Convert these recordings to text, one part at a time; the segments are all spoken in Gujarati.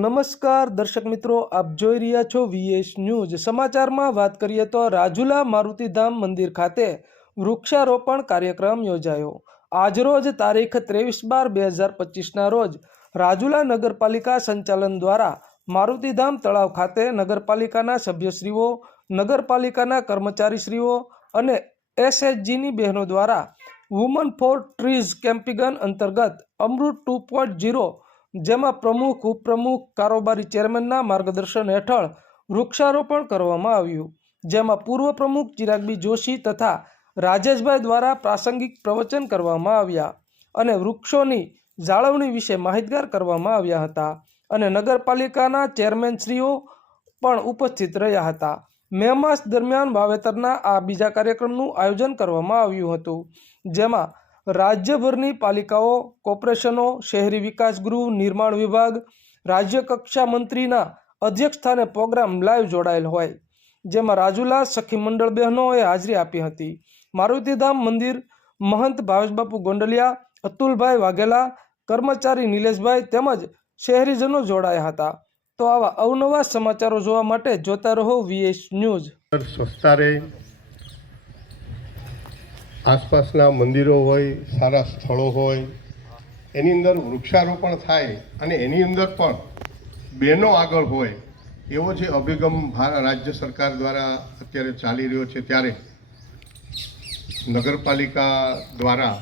નમસ્કાર દર્શક મિત્રો, આપ જોઈ રહ્યા છો વીએસ ન્યૂઝ. સમાચારમાં વાત કરીએ તો રાજુલા મારુતિધામ મંદિર ખાતે વૃક્ષારોપણ કાર્યક્રમ યોજાયો. આજરોજ તારીખ ત્રેવીસ બાર બે હજાર પચીસના રોજ રાજુલા નગરપાલિકા સંચાલન દ્વારા મારુતિધામ તળાવ ખાતે નગરપાલિકાના સભ્યશ્રીઓ, નગરપાલિકાના કર્મચારીશ્રીઓ અને એસએચજીની બહેનો દ્વારા વુમન ફોર ટ્રીઝ કેમ્પિગન અંતર્ગત અમૃત ટુ પોઈન્ટ જીરો જેમાં પ્રમુખ, ઉપપ્રમુખ, કારોબારી ચેરમેનના માર્ગદર્શન હેઠળ વૃક્ષારોપણ કરવામાં આવ્યું. જેમાં પૂર્વ પ્રમુખ ચિરાગબી જોશી તથા રાજેશભાઈ દ્વારા પ્રાસંગિક પ્રવચન કરવામાં આવ્યા અને વૃક્ષોની જાળવણી વિશે માહિતગાર કરવામાં આવ્યા હતા અને નગરપાલિકાના ચેરમેનશ્રીઓ પણ ઉપસ્થિત રહ્યા હતા. મે માસ દરમિયાન વાવેતરના આ બીજા કાર્યક્રમનું આયોજન કરવામાં આવ્યું હતું, જેમાં રાજ્યભરની પાલિકાઓ, કોર્પોરેશનો, શહેરી વિકાસ ગૃહ, નિર્માણ વિભાગ, રાજ્ય કક્ષા મંત્રીના અધ્યક્ષ સ્થાને પ્રોગ્રામ લાઈવ જોડાયેલ હોય, જેમાં રાજુલા સખી મંડળ બહેનોએ હાજરી આપી હતી. મારુતિધામ મંદિર, મહંત ભાવેશબાપુ ગોંડલિયા, અતુલભાઈ વાઘેલા, કર્મચારી નિલેશભાઈ તેમજ શહેરીજનો જોડાયા હતા. તો આવા અવનવા સમાચારો જોવા માટે જોતા રહો વીએસ ન્યૂઝ સ્વચ્છતા રહે. આસપાસના મંદિરો હોય, સારા સ્થળો હોય, એની અંદર વૃક્ષારોપણ થાય અને એની અંદર પણ બહેનો આગળ હોય, એવો જે અભિગમ રાજ્ય સરકાર દ્વારા અત્યારે ચાલી રહ્યો છે, ત્યારે નગરપાલિકા દ્વારા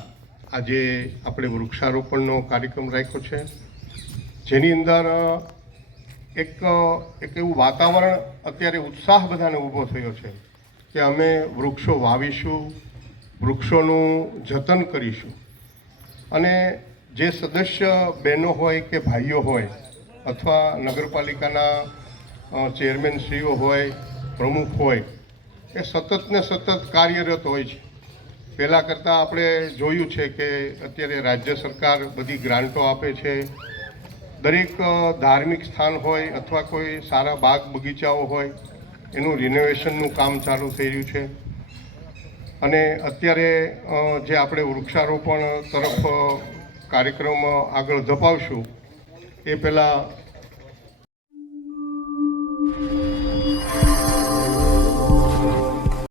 આજે આપણે વૃક્ષારોપણનો કાર્યક્રમ રાખ્યો છે. જેની અંદર, એક એક એવું વાતાવરણ અત્યારે ઉત્સાહ બધાને ઊભો થયો છે કે અમે વૃક્ષો વાવીશું વૃક્ષોનું જતન કરીશું. અને જે સદસ્ય બહેનો હોય કે ભાઈઓ હોય અથવા નગરપાલિકાના ચેરમેનશ્રીઓ હોય, પ્રમુખ હોય, એ સતત ને સતત કાર્યરત હોય છે. પહેલાં કરતાં આપણે જોયું છે કે અત્યારે રાજ્ય સરકાર બધી ગ્રાન્ટો આપે છે. દરેક ધાર્મિક સ્થાન હોય અથવા કોઈ સારા બાગ બગીચાઓ હોય, એનું રિનોવેશનનું કામ ચાલુ થઈ રહ્યું છે. અને અત્યારે જે આપણે વૃક્ષારોપણ તરફ કાર્યક્રમ આગળ ધપાવશું એ પહેલાં